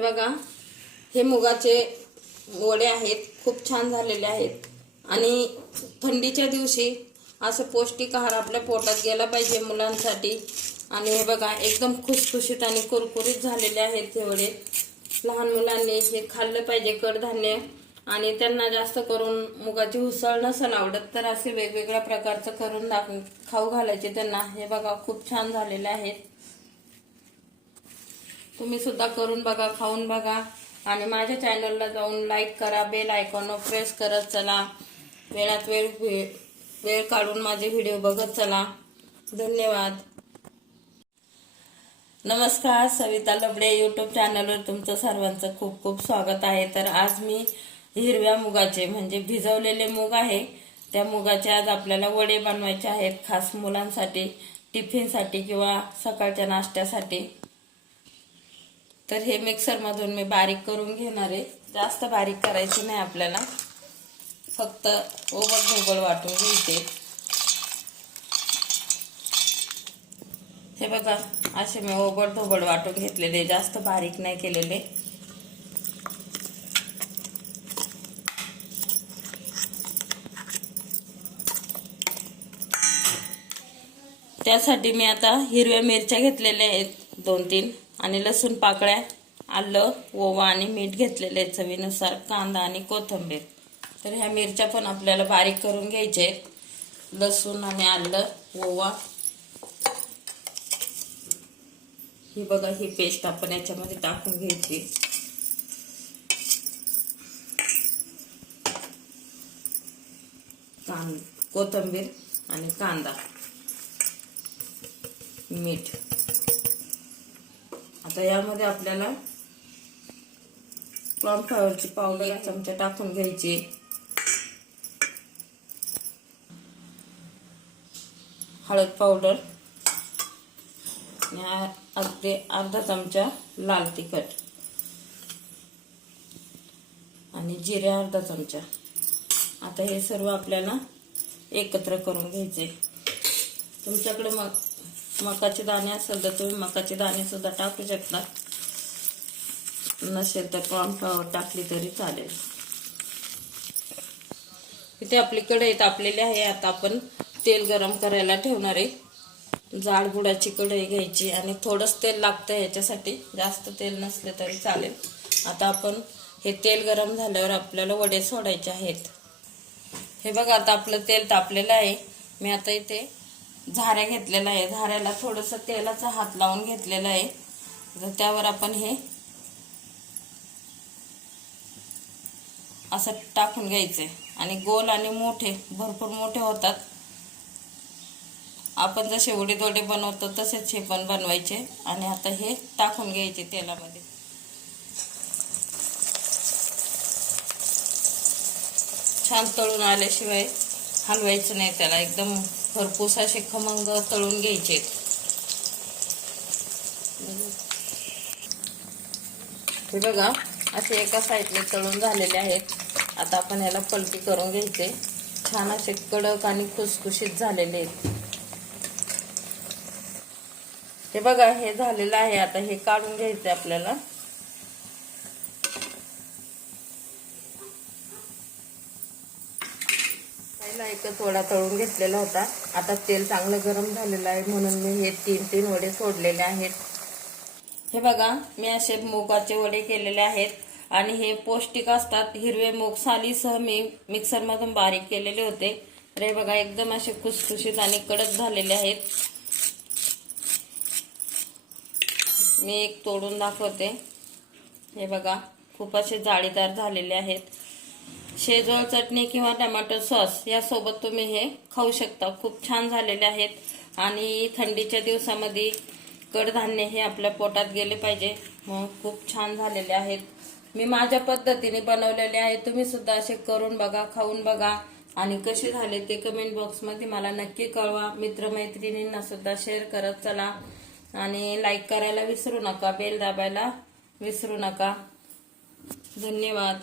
हे बघा हे मुगाचे वडे आहेत खूप छान झालेले आहेत. आणि थंडीच्या दिवशी असं पौष्टिक आहार आपल्या पोटात गेला पाहिजे मुलांसाठी. आणि हे बघा एकदम खुसखुशीत आणि कुरकुरीत झालेले आहेत हे वडे. लहान मुलांनी हे खाल्लं पाहिजे कडधान्य. आणि त्यांना जास्त करून मुगाची उसळ नसेल आवडत तर असे वेगवेगळ्या प्रकारचं करून दाख खाऊ घालायचे त्यांना. हे बघा खूप छान झालेले आहेत. तुम्ही सुद्धा करून बघा खाऊन बघा. आणि माझ्या चॅनलला जाऊन लाईक करा बेल आयकॉन प्रेस करत चला. वेळात वेळ वेळ काढून माझे व्हिडिओ बघत चला. धन्यवाद. नमस्कार सविता लबडे यूट्यूब चॅनलवर तुमचं सर्वांचं खूप खूप स्वागत आहे. तर आज मी हिरव्या मुगाचे म्हणजे भिजवलेले मूग आहे. त्या मुगाचे आज आपल्याला वडे बनवायचे आहेत खास मुलांसाठी टिफिनसाठी किंवा सकाळच्या नाश्त्यासाठी. तर हे मिक्सरमधून मी बारीक करून घेणार आहे. जास्त बारीक करायची नाही आपल्याला. फक्त ओबड धोबड वाटून घ्यायचे हे बघा असे मी ओबड धोबड वाटून घेतलेले जास्त बारीक नाही केलेले. त्यासाठी मी आता हिरव्या मिरच्या घेतलेल्या आहेत दोन तीन आणि लसूण पाकळ्या आलं ओवा आणि मीठ घेतलेले आहेत चवीनुसार कांदा आणि कोथिंबीर. तर ह्या मिरच्या पण आपल्याला बारीक करून घ्यायचे आहेत. लसूण आणि आलं ओवा. ही बघा ही पेस्ट आपण याच्यामध्ये टाकून घ्यायची. कांद कोथिंबीर आणि कांदा मीठ. आता यामध्ये आपल्याला कॉर्नफ्लॉवरची पावडर एक चमचा टाकून घ्यायची. हळद पावडर अगदी अर्धा चमचा लाल तिखट. आणि जिरे अर्धा चमचा. आता हे सर्व आपल्याला एकत्र करून घ्यायचे. तुमच्याकडे मग मकाचे दाणे असेल तर तुम्ही मकाचे दाणे सुद्धा टाकू शकता. नसेल तर कॉर्नफ्लॉवर टाकली तरी चालेल. इथे आपली कढई तापलेली आहे. आता आपण तेल गरम करायला ठेवणार आहे. जाड बुडाची कढई घ्यायची आणि थोडंच तेल लागतं ह्याच्यासाठी. जास्त तेल नसले तरी चालेल. आता आपण हे तेल गरम झाल्यावर आपल्याला वडे सोडायचे आहेत. हे बघा आता आपलं तेल तापलेलं आहे. मी आता इथे झाऱ्या घेतलेला आहे झाऱ्याला थोडंसं तेलाचा हात लावून घेतलेला आहे. तर त्यावर आपण हे असं टाकून घ्यायचे आणि गोल आणि मोठे भरपूर मोठे होतात. आपण जसे उडे दोडे बनवतो तसेच हे पण बनवायचे. आणि आता हे टाकून घ्यायचे तेलामध्ये. छान तळून आल्याशिवाय हलवायचं नाही त्याला. एकदम भरपूस असे खमंग तळून घ्यायचे. हे बघा असे एका साईडने तळून झालेले आहेत. आता आपण याला पलटी करून घ्यायचे. छान असे कडक आणि खुसखुशीत झालेले आहेत. हे बघा हे झालेलं आहे. आता हे काढून घ्यायचं आपल्याला. पहिला एकच वडा तळून घेतलेला होता. आता तेल चांगलं गरम झालेलं आहे म्हणून मी हे तीन तीन वडे सोडलेले आहेत. हे बघा मी असे मुगाचे वडे केलेले आहेत. आणि हे पौष्टिक असतात. हिरवे मूग सालीसह मी मिक्सरमधून बारीक केलेले होते. तर हे बघा एकदम असे खुसखुशीत आणि कडक झालेले आहेत. मी एक तोडून दाखवते. हे बघा खूप असे जाळीदार झालेले आहेत. शेजवाळ चटणी किंवा टमॅटो सॉस यासोबत तुम्ही हे खाऊ शकता. खूप छान झालेले आहेत. आणि थंडीच्या दिवसामध्ये कडधान्य हे आपल्या पोटात गेले पाहिजे. मग खूप छान झालेले आहेत. मी माझ्या पद्धतीने बनवलेले आहे. तुम्ही सुद्धा असे करून बघा खाऊन बघा. आणि कसे झाले ते कमेंट बॉक्समध्ये मला नक्की कळवा. मित्रमैत्रिणींना सुद्धा शेअर करत चला. आणि लाईक करायला विसरू नका. बेल दाबायला विसरू नका. धन्यवाद.